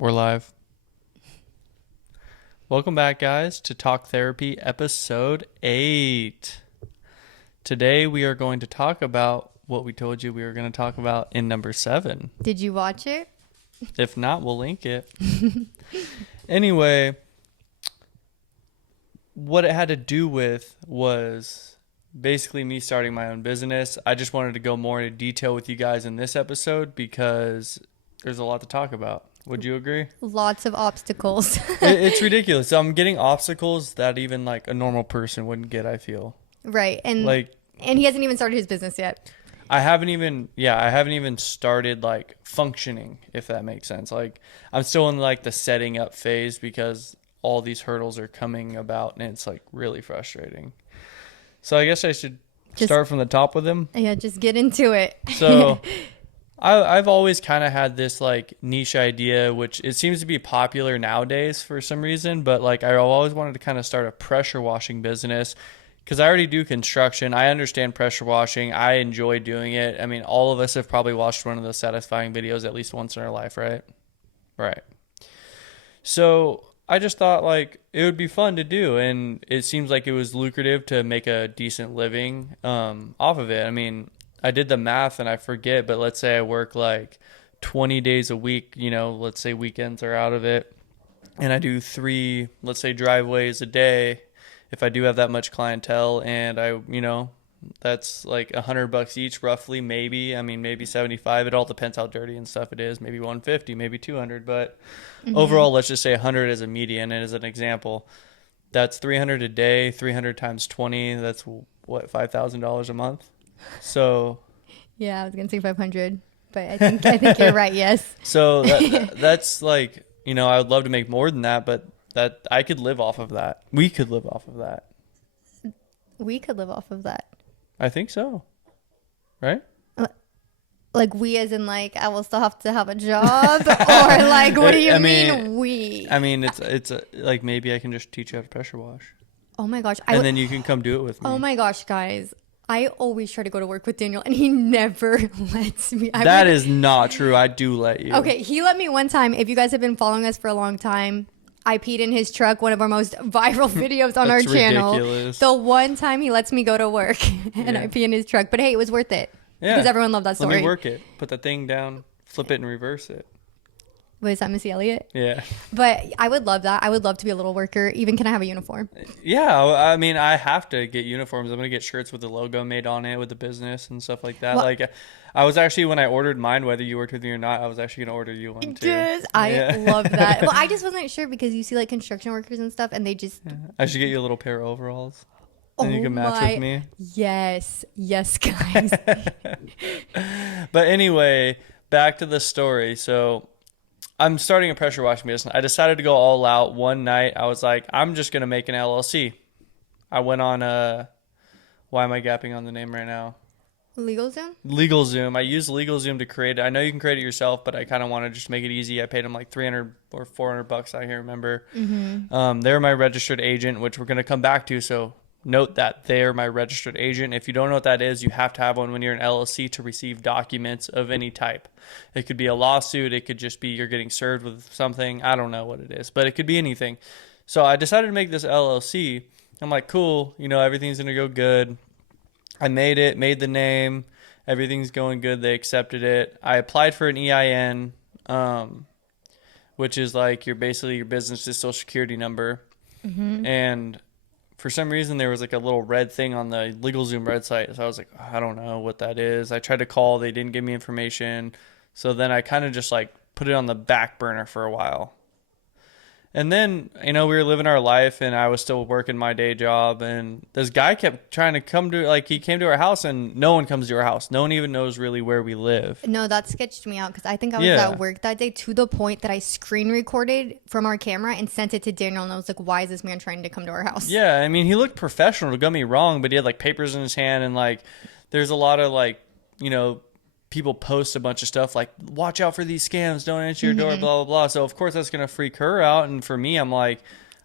We're live. Welcome back, guys, to Talk Therapy episode 8. Today we are going to talk about what we told you we were going to talk about in number 7. Did you watch it? If not, we'll link it. Anyway, what it had to do with was basically me starting my own business. I just wanted to go more into detail with you guys in this episode because there's a lot to talk about. Would you agree? Lots of obstacles. It's ridiculous. So I'm getting obstacles that even like a normal person wouldn't get, I feel. Right. And like, and he hasn't even started his business yet. I haven't even started like functioning, if that makes sense. Like I'm still in like the setting up phase because all these hurdles are coming about and it's like really frustrating. So I guess I should start from the top with him. Yeah, just get into it. So I've always kind of had this like niche idea, which it seems to be popular nowadays for some reason. But like I always wanted to kind of start a pressure washing business because I already do construction. I understand pressure washing. I enjoy doing it. I mean, all of us have probably watched one of those satisfying videos at least once in our life, right? Right. So I just thought like it would be fun to do. And it seems like it was lucrative to make a decent living off of it. I mean, I did the math and I forget, but let's say I work like 20 days a week, let's say weekends are out of it. And I do 3, let's say driveways a day. If I do have that much clientele and that's like $100 each roughly, maybe 75. It all depends how dirty and stuff it is. Maybe 150, maybe 200. But overall, let's just say 100 as a median and as an example. That's 300 a day, 300 times 20. That's what, $5,000 a month? So yeah, I was gonna say 500, but I think you're right. Yes. So that's like I would love to make more than that, but that I could live off of that. We could live off of that. We could live off of that. I think so. Right? Like we, as in like I will still have to have a job, or like what do you mean we? I mean it's like maybe I can just teach you how to pressure wash. Oh my gosh! And then you can come do it with me. Oh my gosh, guys. I always try to go to work with Daniel and he never lets me. That is not true. I do let you. Okay, he let me one time. If you guys have been following us for a long time, I peed in his truck, one of our most viral videos on our channel. Ridiculous. The one time he lets me go to work and I pee in his truck. But hey, it was worth it. Yeah. Because everyone loved that story. Let me work it. Put the thing down, flip it and reverse it. Wait, is that Missy Elliott? Yeah. But I would love that. I would love to be a little worker. Even can I have a uniform? Yeah. I mean, I have to get uniforms. I'm going to get shirts with the logo made on it with the business and stuff like that. Well, like I was actually, when I ordered mine, whether you worked with me or not, I was actually going to order you one too. Yes, I love that. Well, I just wasn't sure because you see like construction workers and stuff and they just... Yeah. I should get you a little pair of overalls. And you can match with me. Yes. Yes, guys. But anyway, back to the story. So I'm starting a pressure washing business. I decided to go all out one night. I was like, I'm just going to make an LLC. I went on why am I gapping on the name right now? LegalZoom? LegalZoom. I used LegalZoom to create it. I know you can create it yourself, but I kind of want to just make it easy. I paid them like $300 or $400. I can't remember. Mm-hmm. They're my registered agent, which we're going to come back to. So note that they're my registered agent. If you don't know what that is, you have to have one when you're an LLC to receive documents of any type. It could be a lawsuit. It could just be you're getting served with something. I don't know what it is, but it could be anything. So I decided to make this LLC. I'm like, cool, everything's going to go good. I made the name. Everything's going good. They accepted it. I applied for an EIN, which is like your business's social security number. Mm-hmm. And for some reason, there was like a little red thing on the LegalZoom website. So I was like, I don't know what that is. I tried to call. They didn't give me information. So then I kind of just like put it on the back burner for a while. And then, we were living our life and I was still working my day job. And this guy kept trying to come to, he came to our house and no one comes to our house. No one even knows really where we live. No, that sketched me out because I think I was at work that day to the point that I screen recorded from our camera and sent it to Daniel. And I was like, why is this man trying to come to our house? Yeah, I mean, he looked professional, don't get me wrong, but he had like papers in his hand and there's a lot of people post a bunch of stuff like, watch out for these scams, don't answer your door, blah, blah, blah. So, of course, that's going to freak her out. And for me, I'm like,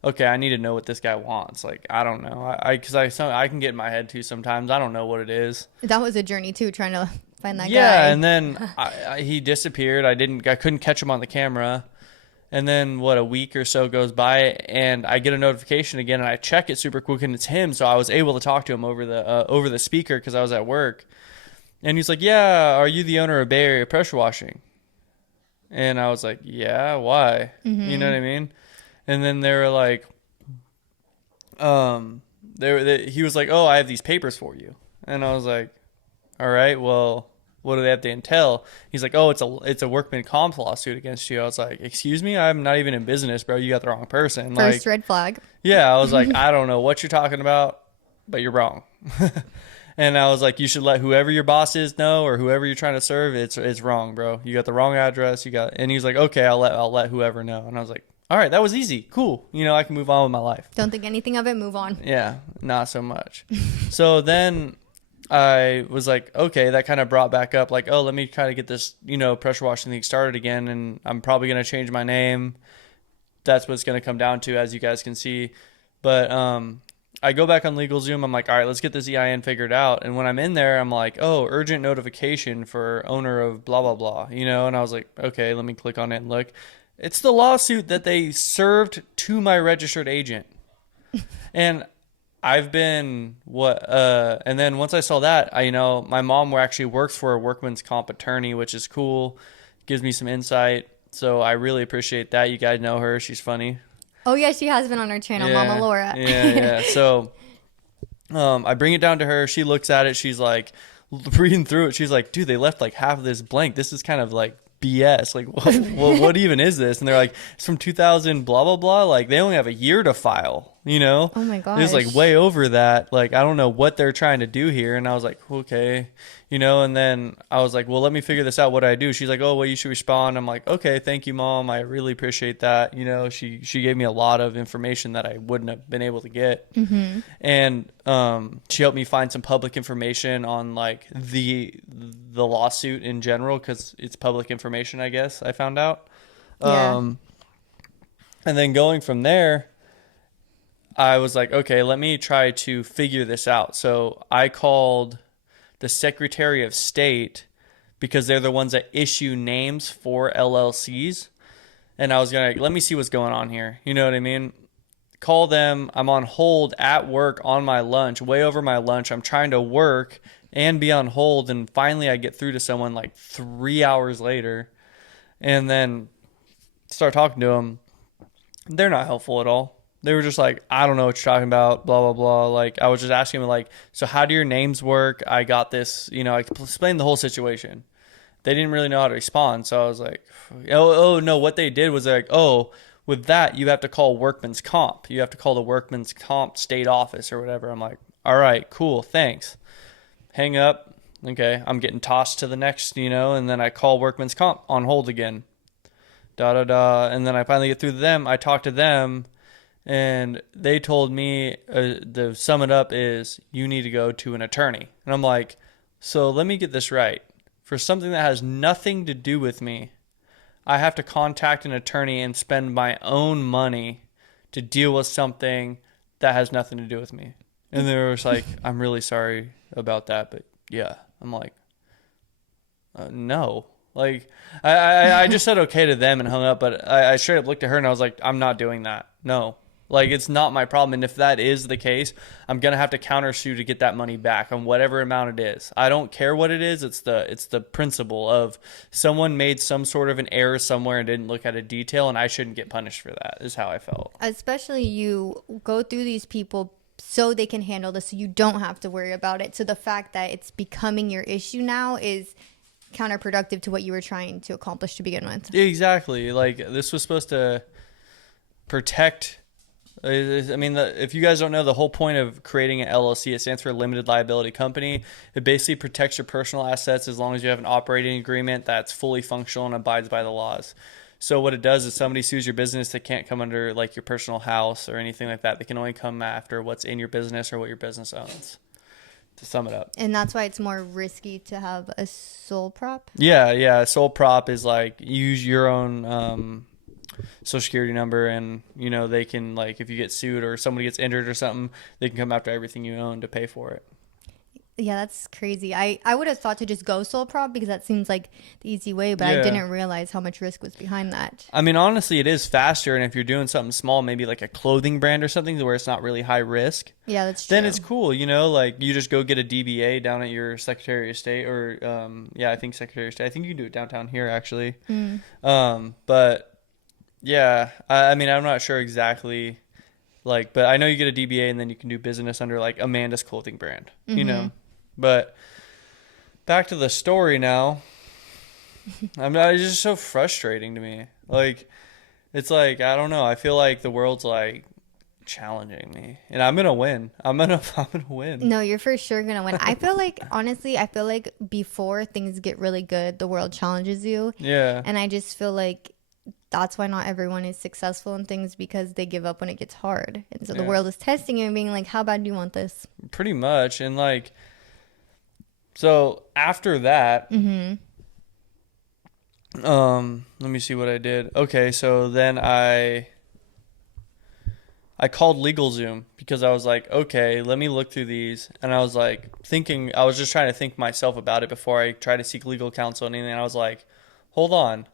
okay, I need to know what this guy wants. Like, I don't know. Because I can get in my head, too, sometimes. I don't know what it is. That was a journey, too, trying to find that guy. Yeah, and then he disappeared. I couldn't catch him on the camera. And then a week or so goes by, and I get a notification again, and I check it super quick, and it's him. So I was able to talk to him over the speaker because I was at work. And he's like, "Yeah, are you the owner of Bay Area Pressure Washing?" And I was like, "Yeah, why?" You know what I mean? And then they were like, he was like, "Oh, I have these papers for you." And I was like, "All right, well, what do they have to entail?" He's like, "Oh, it's a workman comp lawsuit against you." I was like, "Excuse me, I'm not even in business, bro. You got the wrong person." First Like, red flag. yeah, I was like, "I don't know what you're talking about, but you're wrong." And I was like, "You should let whoever your boss is know, or whoever you're trying to serve. It's wrong, bro. You got the wrong address. And he was like, "Okay, I'll let whoever know." And I was like, "All right, that was easy, cool. I can move on with my life." Don't think anything of it. Move on. Yeah, not so much. So then I was like, okay, that kind of brought back up like, oh, let me try to get this, pressure washing thing started again, and I'm probably gonna change my name. That's what it's gonna come down to, as you guys can see. But I go back on LegalZoom. I'm like, all right, let's get this EIN figured out. And when I'm in there, I'm like, oh, urgent notification for owner of blah, blah, blah, And I was like, okay, let me click on it and look. It's the lawsuit that they served to my registered agent. And I've been and then once I saw that, my mom actually works for a workman's comp attorney, which is cool. Gives me some insight. So I really appreciate that. You guys know her. She's funny. Oh, yeah, she has been on our channel, Yeah, Mama Laura. yeah. So I bring it down to her. She looks at it. She's like reading through it. She's like, dude, they left like half of this blank. This is kind of like BS. Like, what even is this? And they're like, it's from 2000, blah, blah, blah. Like, they only have a year to file, Oh, my gosh. It was like way over that. Like, I don't know what they're trying to do here. And I was like, okay, and then I was like, well, let me figure this out. What do I do? She's like, oh, well, you should respond. I'm like, okay, thank you, Mom. I really appreciate that. She gave me a lot of information that I wouldn't have been able to get. Mm-hmm. And she helped me find some public information on like the lawsuit in general, because it's public information, I guess I found out. Yeah. And then going from there, I was like, okay, let me try to figure this out. So I called the Secretary of State, because they're the ones that issue names for LLCs. And I was going to, let me see what's going on here. You know what I mean? Call them. I'm on hold at work on my lunch, way over my lunch. I'm trying to work and be on hold. And finally I get through to someone like 3 hours later, and then start talking to them. They're not helpful at all. They were just like, I don't know what you're talking about, blah, blah, blah. Like, I was just asking them, like, so how do your names work? I got this, I explained the whole situation. They didn't really know how to respond. So I was like, oh no, what they did was like, oh, with that, you have to call workman's comp. You have to call the workman's comp state office or whatever. I'm like, all right, cool, thanks. Hang up. Okay, I'm getting tossed to the next, and then I call workman's comp on hold again. And then I finally get through to them. I talk to them. And they told me, to sum it up is, you need to go to an attorney. And I'm like, so let me get this right. For something that has nothing to do with me, I have to contact an attorney and spend my own money to deal with something that has nothing to do with me. And they were just like, I'm really sorry about that, but yeah. I'm like, no. Like, I just said okay to them and hung up, but I straight up looked at her and I was like, I'm not doing that. No. Like, it's not my problem. And if that is the case, I'm going to have to countersue to get that money back on whatever amount it is. I don't care what it is. It's the principle of someone made some sort of an error somewhere and didn't look at a detail, and I shouldn't get punished for that, is how I felt. Especially you go through these people so they can handle this, so you don't have to worry about it. So the fact that it's becoming your issue now is counterproductive to what you were trying to accomplish to begin with. Exactly. Like, this was supposed to protect... I mean, if you guys don't know, the whole point of creating an LLC, it stands for limited liability company. It basically protects your personal assets as long as you have an operating agreement that's fully functional and abides by the laws. So what it does is, somebody sues your business, they can't come under like your personal house or anything like that. They can only come after what's in your business or what your business owns, to sum it up. And that's why it's more risky to have a sole prop? Yeah. Sole prop is like, use your own... Social Security number, and they can, like, if you get sued or somebody gets injured or something, they can come after everything you own to pay for it. Yeah, that's crazy. I would have thought to just go sole prop because that seems like the easy way, but I Yeah. didn't realize how much risk was behind that. I mean, honestly, it is faster. And if you're doing something small, maybe like a clothing brand or something where it's not really high risk, Yeah, that's then it's true. cool. You know, like you just go get a DBA down at your Secretary of State or, yeah, I think Secretary of State. I think you can do it downtown here actually. Mm. But yeah, I mean, I'm not sure exactly like, but I know you get a DBA and then you can do business under like Amanda's clothing brand, you Mm-hmm. know, but back to the story now. I'm not, it's just so frustrating to me. Like, it's like, I don't know. I feel like the world's like challenging me and I'm going to win. I'm going to win. No, you're for sure gonna win. I feel like, honestly, I feel like before things get really good, the world challenges you. Yeah, And I just feel like that's why not everyone is successful in things because they give up when it gets hard. And so the yeah, world is testing you and being like, how bad do you want this? pretty much. And like, so after that, Mm-hmm. let me see what I did. Okay, so then I called LegalZoom because I was like, okay, let me look through these. And I was like thinking, I was just trying to think myself about it before I try to seek legal counsel and anything. And I was like, hold on,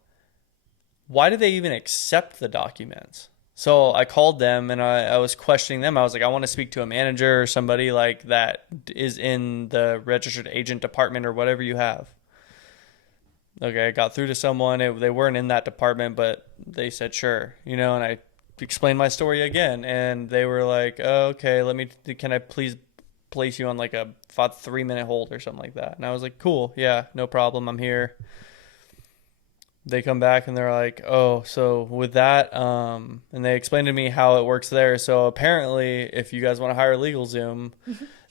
why do they even accept the documents? So I called them and I was questioning them. I was like, I want to speak to a manager or somebody like that is in the registered agent department or whatever you have. Okay, I got through to someone. They weren't in that department, but they said sure, you know, and I explained my story again, and they were like, oh, okay, can I please place you on like a 3 minute hold or something like that? And I was like, cool, yeah, no problem, I'm here. They come back and they're like, oh, so with that, and they explained to me how it works there. So apparently, if you guys want to hire LegalZoom,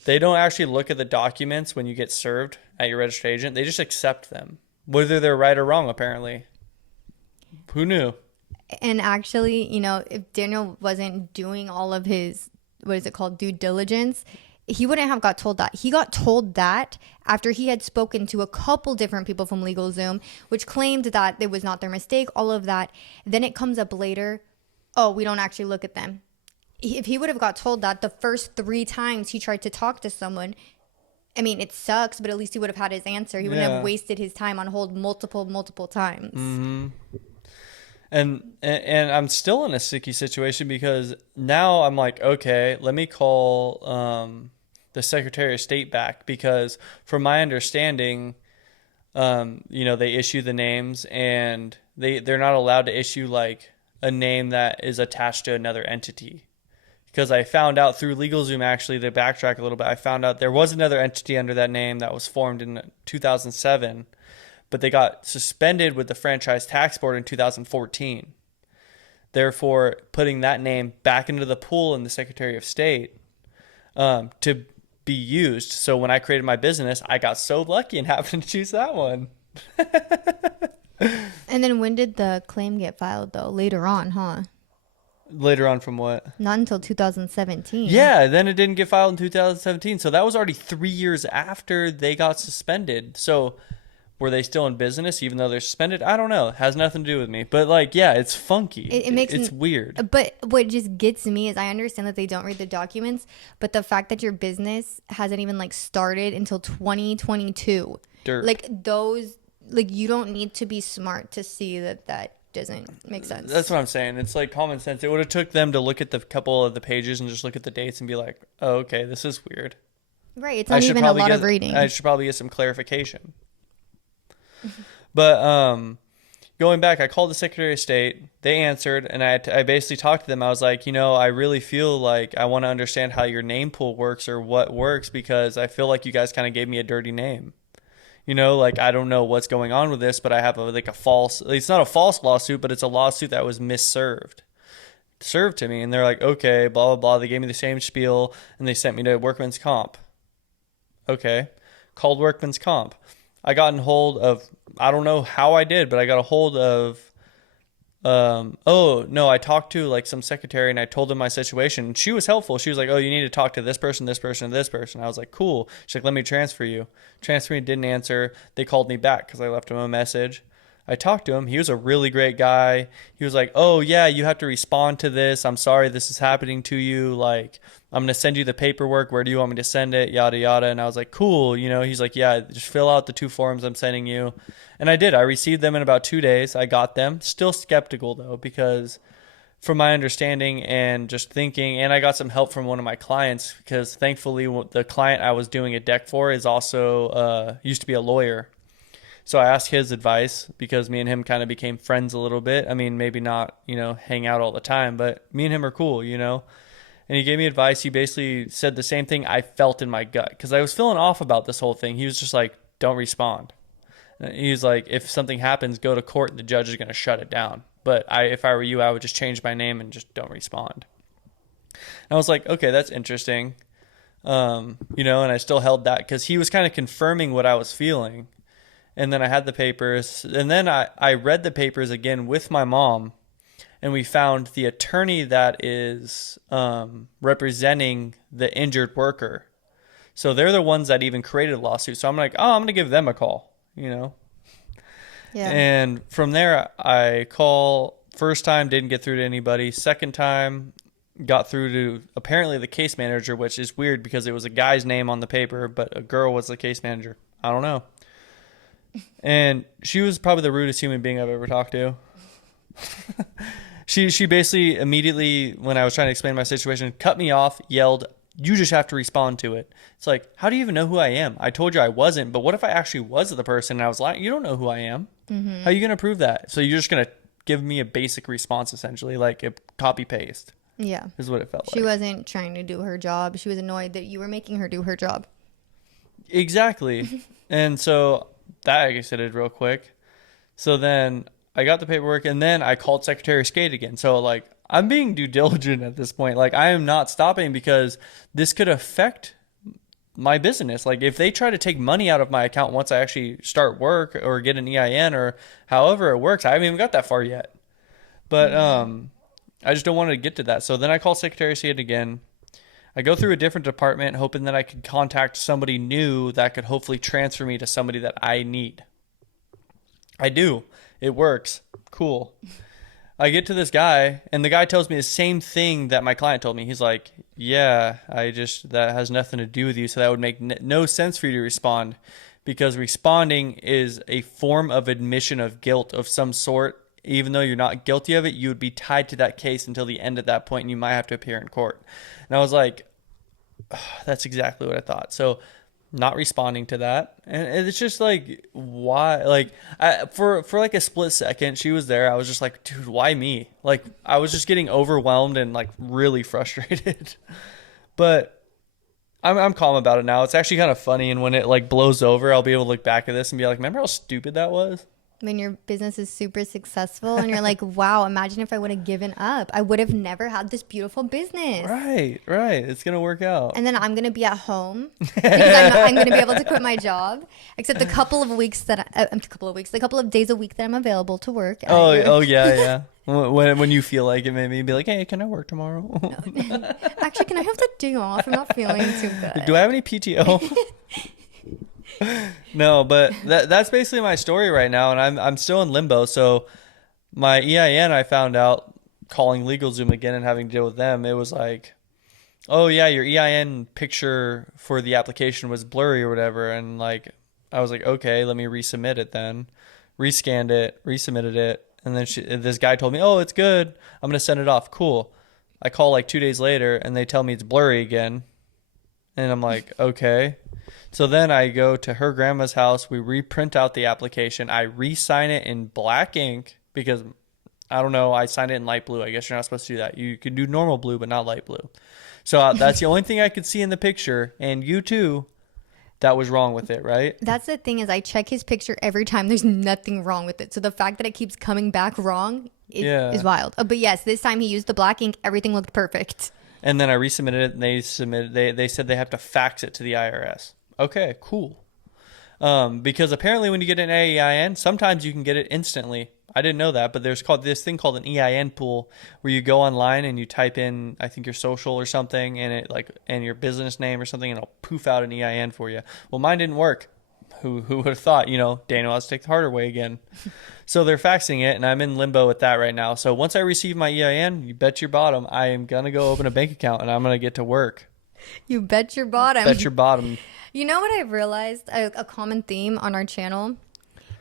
they don't actually look at the documents when you get served at your registered agent. They just accept them, whether they're right or wrong, apparently. Who knew? And actually, if Daniel wasn't doing all of his, what is it called, due diligence, he wouldn't have got told that. He got told that after he had spoken to a couple different people from LegalZoom, which claimed that it was not their mistake, all of that. Then it comes up later, oh, we don't actually look at them. If he would have got told that the first 3 times he tried to talk to someone, I mean, it sucks, but at least he would have had his answer. He wouldn't have Yeah. wasted his time on hold multiple times. Mm-hmm. And I'm still in a sticky situation because now I'm like, okay, let me call the Secretary of State back because from my understanding, they issue the names and they're not allowed to issue like a name that is attached to another entity. Because I found out through LegalZoom, actually, to backtrack a little bit, I found out there was another entity under that name that was formed in 2007, but they got suspended with the Franchise Tax Board in 2014. Therefore, putting that name back into the pool in the Secretary of State to be used. So when I created my business, I got so lucky and happened to choose that one. And then when did the claim get filed, though? Later on, huh? Later on from what? Not until 2017. Yeah, then it didn't get filed in 2017. So that was already 3 years after they got suspended. So were they still in business even though they're suspended? I don't know. It has nothing to do with me. But like, yeah, it's funky. It makes It's weird. But what just gets me is I understand that they don't read the documents, but the fact that your business hasn't even like started until 2022. Dirt. Like those, like you don't need to be smart to see that doesn't make sense. That's what I'm saying. It's like common sense. It would have took them to look at the couple of the pages and just look at the dates and be like, "Oh, okay, this is weird." Right. It's not even a lot of reading. I should probably get some clarification. But going back, I called the Secretary of State. They answered, and I basically talked to them. I was like, I really feel like I want to understand how your name pool works or what works because I feel like you guys kind of gave me a dirty name. Like I don't know what's going on with this, but I have a false, it's not a false lawsuit, but it's a lawsuit that was served to me. And they're like, okay, blah, blah, blah. They gave me the same spiel and they sent me to workman's comp. Okay. Called workman's comp. I got in hold of, I don't know how I did, but I got a hold of, oh no, I talked to like some secretary and I told them my situation. She was helpful. She was like, oh, you need to talk to this person, this person, and this person. I was like, cool. She's like, let me transfer you. Transfer me, didn't answer. They called me back because I left them a message. I talked to him. He was a really great guy. He was like, "Oh yeah, you have to respond to this. I'm sorry this is happening to you. Like, I'm gonna send you the paperwork. Where do you want me to send it? Yada yada." And I was like, "Cool." He's like, "Yeah, just fill out the 2 forms I'm sending you." And I did. I received them in about 2 days. I got them. Still skeptical though, because from my understanding and just thinking, and I got some help from one of my clients, because thankfully the client I was doing a deck for is also used to be a lawyer. So I asked his advice, because me and him kind of became friends a little bit. I mean, maybe not, hang out all the time, but me and him are cool. And he gave me advice. He basically said the same thing I felt in my gut, because I was feeling off about this whole thing. He was just like, don't respond. He was like, if something happens, go to court. The judge is going to shut it down. But if I were you, I would just change my name and just don't respond. And I was like, okay, that's interesting. And I still held that, because he was kind of confirming what I was feeling. And then I had the papers, and then I read the papers again with my mom, and we found the attorney that is representing the injured worker. So they're the ones that even created a lawsuit. So I'm like, oh, I'm going to give them a call. Yeah. And from there, I call. First time, didn't get through to anybody. Second time, got through to apparently the case manager, which is weird because it was a guy's name on the paper, but a girl was the case manager. I don't know. And she was probably the rudest human being I've ever talked to. She basically immediately, when I was trying to explain my situation, cut me off, yelled, "You just have to respond to it." It's like, how do you even know who I am? I told you I wasn't, but what if I actually was the person and I was lying? You don't know who I am. Mm-hmm. How are you going to prove that? So you're just going to give me a basic response, essentially, like a copy paste. Yeah. Is what it felt like. She wasn't trying to do her job. She was annoyed that you were making her do her job. Exactly. And so that I guess I did real quick. So then I got the paperwork, and then I called Secretary of State again. So like, I'm being due diligent at this point. Like, I am not stopping, because this could affect my business. Like, if they try to take money out of my account once I actually start work or get an EIN or however it works, I haven't even got that far yet. But I just don't want to get to that. So then I call Secretary of State again. I go through a different department, hoping that I could contact somebody new that could hopefully transfer me to somebody that I need. I do. It works. Cool. I get to this guy, and the guy tells me the same thing that my client told me. He's like, yeah, that has nothing to do with you, so that would make no sense for you to respond, because responding is a form of admission of guilt of some sort. Even though you're not guilty of it, you would be tied to that case until the end at that point, and you might have to appear in court. And I was like, oh, that's exactly what I thought. So not responding to that. And it's just like, why? Like, for like a split second, she was there. I was just like, dude, why me? Like, I was just getting overwhelmed and like really frustrated. But I'm calm about it now. It's actually kind of funny. And when it like blows over, I'll be able to look back at this and be like, remember how stupid that was? When your business is super successful and you're like, wow, imagine if I would have given up. I would have never had this beautiful business. Right. It's going to work out. And then I'm going to be at home because I'm going to be able to quit my job, except the couple of days a week that I'm available to work. Yeah. When you feel like it, maybe be like, hey, can I work tomorrow? No. Actually, can I have the day off? I'm not feeling too good. Do I have any PTO? No, but that's basically my story right now, and I'm still in limbo. So my EIN, I found out calling LegalZoom again and having to deal with them. It was like, oh yeah, your EIN picture for the application was blurry or whatever, and like I was like, okay, let me resubmit it then. Rescanned it, resubmitted it, and then this guy told me, oh, it's good. I'm gonna send it off. Cool. I call like 2 days later, and they tell me it's blurry again, and I'm like, okay. So then I go to her grandma's house. We reprint out the application. I re-sign it in black ink because, I don't know, I signed it in light blue. I guess you're not supposed to do that. You can do normal blue, but not light blue. So that's the only thing I could see in the picture. And you too, that was wrong with it, right? That's the thing, is I check his picture every time. There's nothing wrong with it. So the fact that it keeps coming back wrong is wild. But yes, this time he used the black ink. Everything looked perfect. And then I resubmitted it, and they said they have to fax it to the IRS. Okay, cool. Because apparently when you get an EIN, sometimes you can get it instantly. I didn't know that, but there's this thing called an EIN pool where you go online and you type in, I think, your social or something, and your business name or something, and it'll poof out an EIN for you. Well, mine didn't work. who would have thought, Daniel has to take the harder way again. So they're faxing it, and I'm in limbo with that right now. So once I receive my EIN, you bet your bottom, I am going to go open a bank account, and I'm going to get to work. You bet your bottom. Bet your bottom. You know what I've realized? A common theme on our channel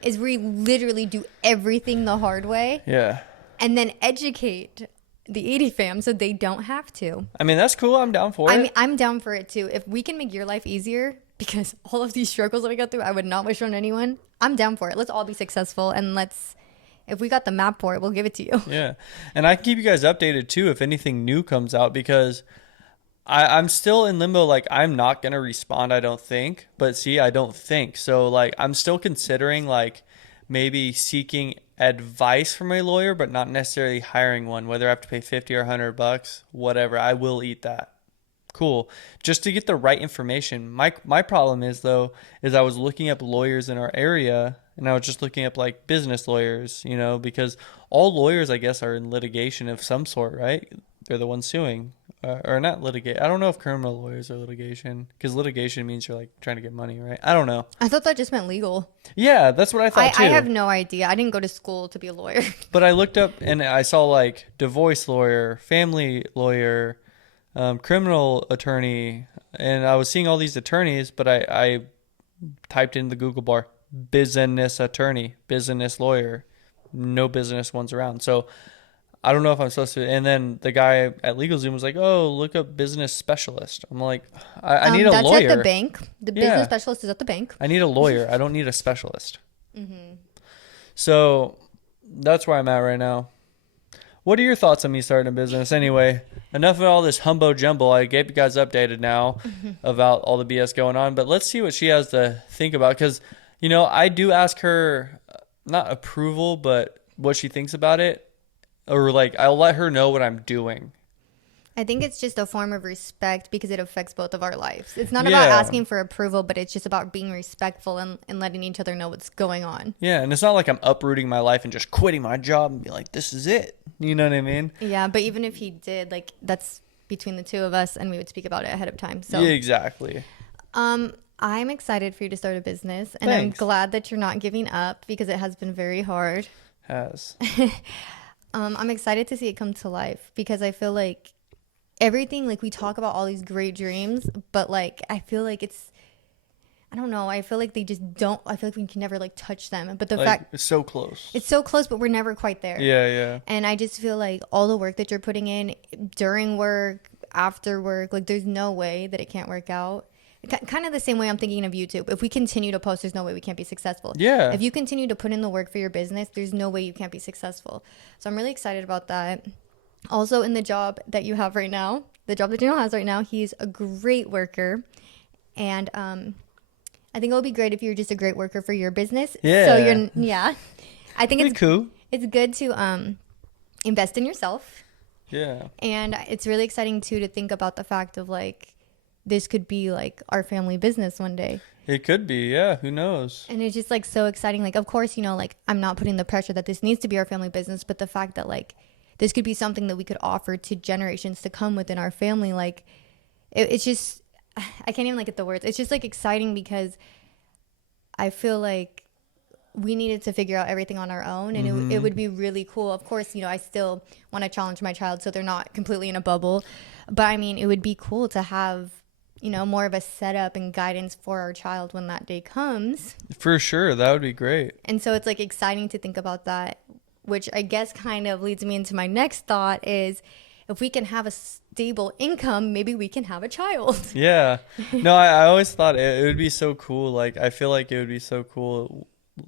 is we literally do everything the hard way. Yeah. And then educate the 80 fam so they don't have to. I mean, that's cool. I'm down for it. I mean, I'm down for it too. If we can make your life easier, because all of these struggles that we go through, I would not wish on anyone. I'm down for it. Let's all be successful, and if we got the map for it, we'll give it to you. Yeah. And I can keep you guys updated too if anything new comes out, because I'm still in limbo. Like, I'm not going to respond, I don't think. But see, I don't think. So, like, I'm still considering, like, maybe seeking advice from a lawyer, but not necessarily hiring one, whether I have to pay 50 or $100, whatever. I will eat that. Cool. Just to get the right information. My problem is, though, is I was looking up lawyers in our area, and I was just looking up, like, business lawyers, because all lawyers, I guess, are in litigation of some sort, right? They're the ones suing. Or not litigate. I don't know if criminal lawyers are litigation, because litigation means you're, like, trying to get money, right? I don't know. I thought that just meant legal. Yeah, that's what I thought too. I have no idea. I didn't go to school to be a lawyer. But I looked up and I saw, like, divorce lawyer, family lawyer, criminal attorney, and I was seeing all these attorneys, but I typed in the Google bar, business attorney, business lawyer. No business ones around. So I don't know if I'm supposed to. And then the guy at LegalZoom was like, "Oh, look up business specialist." I'm like, I need a lawyer. That's at the bank. The business specialist is at the bank. I need a lawyer. I don't need a specialist. So that's where I'm at right now. What are your thoughts on me starting a business? Anyway, enough of all this humbo jumbo. I gave you guys updated now about all the BS going on. But let's see what she has to think about. Because, I do ask her, not approval, but what she thinks about it. Or, like, I'll let her know what I'm doing. I think it's just a form of respect because it affects both of our lives. It's not about asking for approval, but it's just about being respectful and letting each other know what's going on. Yeah, and it's not like I'm uprooting my life and just quitting my job and be like, this is it. You know what I mean? Yeah, but even if he did, like, that's between the two of us, and we would speak about it ahead of time. So yeah, exactly. I'm excited for you to start a business, and Thanks. I'm glad that you're not giving up because it has been very hard. Has. I'm excited to see it come to life because I feel like everything, like, we talk about all these great dreams, but, like, I feel like I don't know. I feel like they just don't. I feel like we can never, like, touch them. But the fact it's so close. It's so close, but we're never quite there. Yeah. And I just feel like all the work that you're putting in during work, after work, like, there's no way that it can't work out. Kind of the same way I'm thinking of YouTube. If we continue to post, there's no way we can't be successful. Yeah. If you continue to put in the work for your business, there's no way you can't be successful. So I'm really excited about that. Also, in the job that you have right now, the job that Daniel has right now, he's a great worker. And I think it would be great if you're just a great worker for your business. Yeah. So I think it's cool. It's good to invest in yourself. Yeah. And it's really exciting too to think about the fact of, like, this could be, like, our family business one day. It could be, yeah. Who knows? And it's just, like, so exciting. Like, of course, like, I'm not putting the pressure that this needs to be our family business, but the fact that, like, this could be something that we could offer to generations to come within our family, like, it's just, I can't even, like, get the words. It's just, like, exciting because I feel like we needed to figure out everything on our own, and it would be really cool. Of course, I still want to challenge my child so they're not completely in a bubble, but I mean, it would be cool to have more of a setup and guidance for our child when that day comes. For sure. That would be great. And so it's, like, exciting to think about that, which I guess kind of leads me into my next thought is, if we can have a stable income, maybe we can have a child. Yeah. No, I always thought it would be so cool. Like, I feel like it would be so cool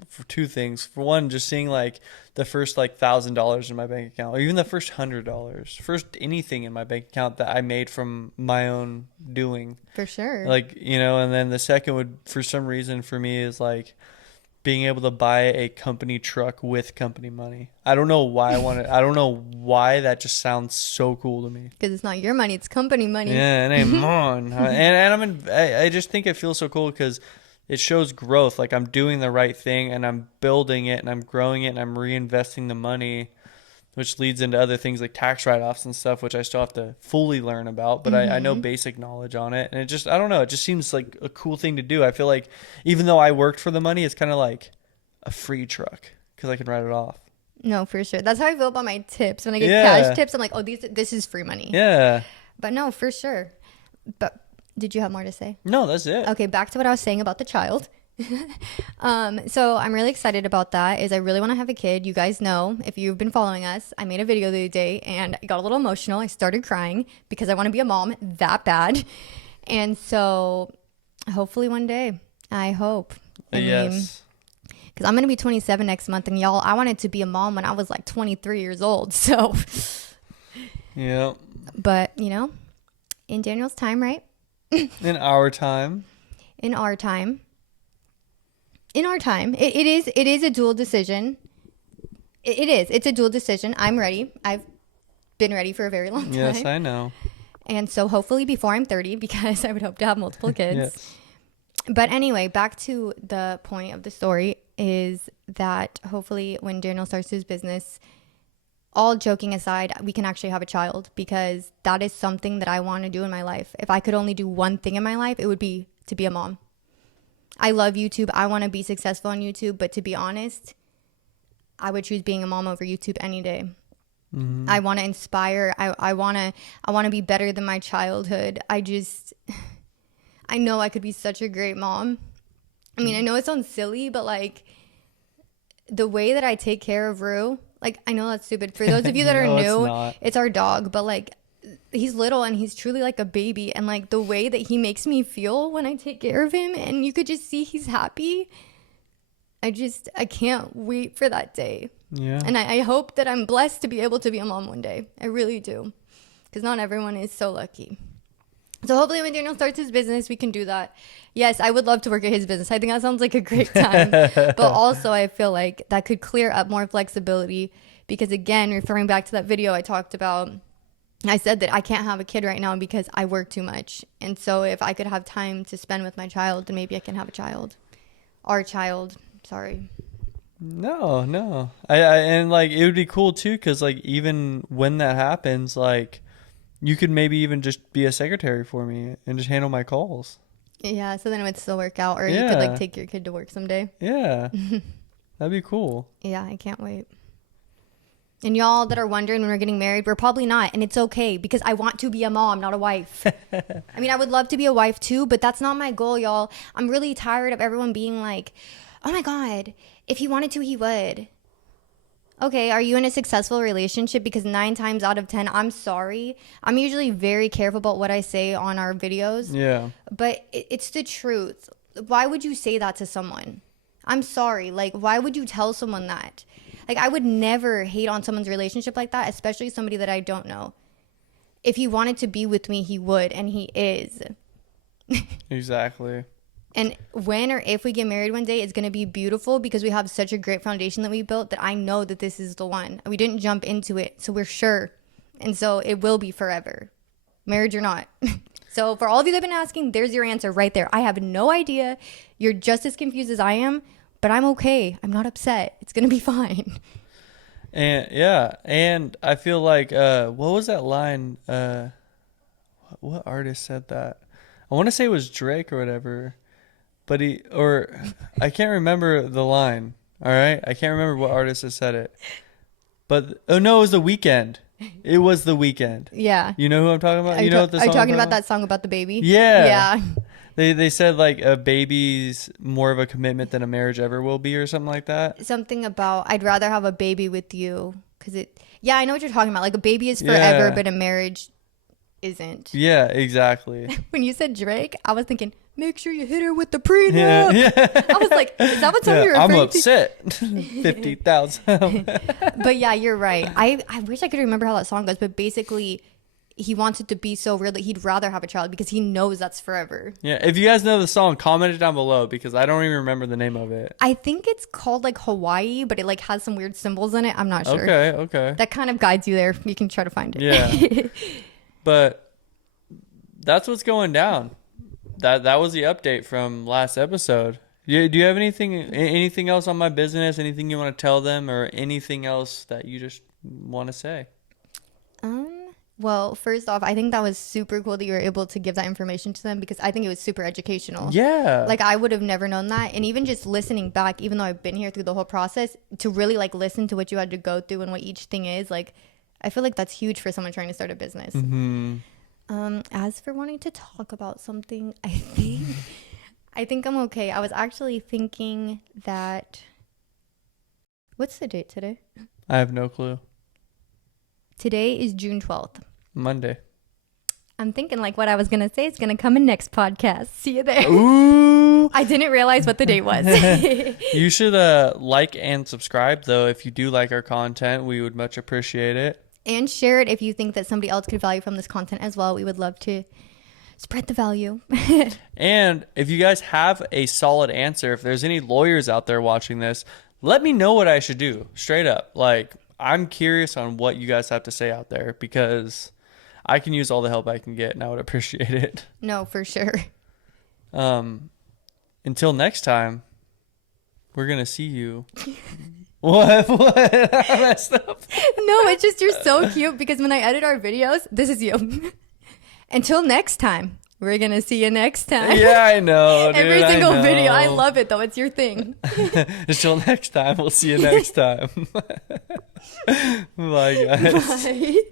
for two things. For one, just seeing, like, the first, like, $1,000 in my bank account, or even the first $100, first anything in my bank account that I made from my own doing. For sure. Like, and then the second would, for some reason for me, is, like, being able to buy a company truck with company money. I don't know why I don't know why that just sounds so cool to me. Because it's not your money, it's company money. Yeah, it ain't mine. And I just think it feels so cool because it shows growth. Like, I'm doing the right thing and I'm building it and I'm growing it and I'm reinvesting the money. which leads into other things like tax write-offs and stuff, which I still have to fully learn about, but I know basic knowledge on it. And it just, I don't know, it just seems like a cool thing to do. I feel like even though I worked for the money, it's kind of like a free truck because I can write it off. No, for sure. That's how I feel about my tips. When I get Yeah. cash tips, I'm like, oh, this is free money. Yeah. But no, for sure. But did you have more to say? No, that's it. Okay, back to what I was saying about the child. So I'm really excited about that. Is I really want to have a kid. You guys know, if you've been following us, I made a video the other day and I got a little emotional. I started crying because I want to be a mom that bad. And so hopefully one day, I hope. Yes. Because I'm going to be 27 next month. And y'all, I wanted to be a mom when I was like 23 years old. So, yeah. but you know, in Daniel's time, right? In our time. In our time. In our time. It is a dual decision. It is. It's a dual decision. I'm ready. I've been ready for a very long time. Yes, I know. And so hopefully before I'm 30, because I would hope to have multiple kids. Yes. But anyway, back to the point of the story is that hopefully when Daniel starts his business, all joking aside, we can actually have a child, because that is something that I want to do in my life. If I could only do one thing in my life, it would be to be a mom. I love YouTube. I want to be successful on YouTube. But to be honest, I would choose being a mom over YouTube any day. Mm-hmm. I want to inspire. I want to be better than my childhood. I know I could be such a great mom. I mean, I know it sounds silly, but like the way that I take care of Rue, like, I know that's stupid. For those of you that are new, it's our dog, but like he's little and he's truly like a baby. And like the way that he makes me feel when I take care of him and you could just see he's happy. I can't wait for that day. Yeah. And I hope that I'm blessed to be able to be a mom one day. I really do. Because not everyone is so lucky. So hopefully when Daniel starts his business, we can do that. Yes, I would love to work at his business. I think that sounds like a great time. But also I feel like that could clear up more flexibility. Because again, referring back to that video I talked about, I said that I can't have a kid right now because I work too much. And so if I could have time to spend with my child, then maybe I can have a child. Our child. Sorry. No. I and like it would be cool too, because like even when that happens, like you could maybe even just be a secretary for me and just handle my calls. Yeah, so then it would still work out. Or you could like take your kid to work someday. Yeah. That'd be cool. Yeah, I can't wait. And y'all that are wondering when we're getting married, we're probably not. And it's okay, because I want to be a mom, not a wife. I mean, I would love to be a wife too, but that's not my goal, y'all. I'm really tired of everyone being like, oh my God, if he wanted to, he would. Okay, are you in a successful relationship? Because 9 times out of 10, I'm sorry. I'm usually very careful about what I say on our videos. Yeah. But it's the truth. Why would you say that to someone? I'm sorry. Like, why would you tell someone that? Like, I would never hate on someone's relationship like that, especially somebody that I don't know. If he wanted to be with me, he would, and he is. Exactly. And when or if we get married one day, it's going to be beautiful because we have such a great foundation that we built that I know that this is the one. We didn't jump into it, so we're sure. And so it will be forever, marriage or not. So for all of you that have been asking, there's your answer right there. I have no idea. You're just as confused as I am, but I'm okay. I'm not upset. It's going to be fine. And yeah, and I feel like, what was that line? What artist said that? I want to say it was Drake or whatever. But I can't remember the line. All right, I can't remember what artist has said it. But oh no, it was The Weeknd. It was The Weeknd. Yeah. You know who I'm talking about? You know what the song? Are you talking about that song about the baby? Yeah. Yeah. They said like a baby's more of a commitment than a marriage ever will be, or something like that. Something about I'd rather have a baby with you because Yeah, I know what you're talking about. Like a baby is forever, but a marriage isn't. Yeah, exactly. When you said Drake, I was thinking, make sure you hit her with the prenup. Yeah. I was like, is that what you're referring to? I'm upset. 50,000. But yeah, you're right. I wish I could remember how that song goes, but basically he wants it to be so real that he'd rather have a child because he knows that's forever. Yeah, if you guys know the song, comment it down below because I don't even remember the name of it. I think it's called like Hawaii, but it like has some weird symbols in it. I'm not sure. Okay. That kind of guides you there. You can try to find it. Yeah. But that's what's going down. That was the update from last episode. Do you have anything else on my business? Anything you want to tell them, or anything else that you just want to say? Well, first off, I think that was super cool that you were able to give that information to them, because I think it was super educational. Yeah. Like, I would have never known that. And even just listening back, even though I've been here through the whole process, to really like listen to what you had to go through and what each thing is, like, I feel like that's huge for someone trying to start a business. Mm-hmm. As for wanting to talk about something, I think I'm okay. I was actually thinking that, what's the date today? I have no clue. Today is June 12th. Monday. I'm thinking like what I was going to say is going to come in next podcast. See you there. Ooh. I didn't realize what the date was. You should like and subscribe, though. If you do like our content, we would much appreciate it. And share it if you think that somebody else could value from this content as well. We would love to spread the value. And if you guys have a solid answer, if there's any lawyers out there watching this, let me know what I should do. Straight up. Like, I'm curious on what you guys have to say out there, because I can use all the help I can get, and I would appreciate it. No, for sure. Until next time, we're going to see you. What? I messed up. No, it's just you're so cute, because when I edit our videos, this is you. Until next time, we're going to see you next time. Yeah, I know. Dude, Every single I know. video. I love it, though. It's your thing. Until next time, we'll see you next time. Bye, guys. Bye.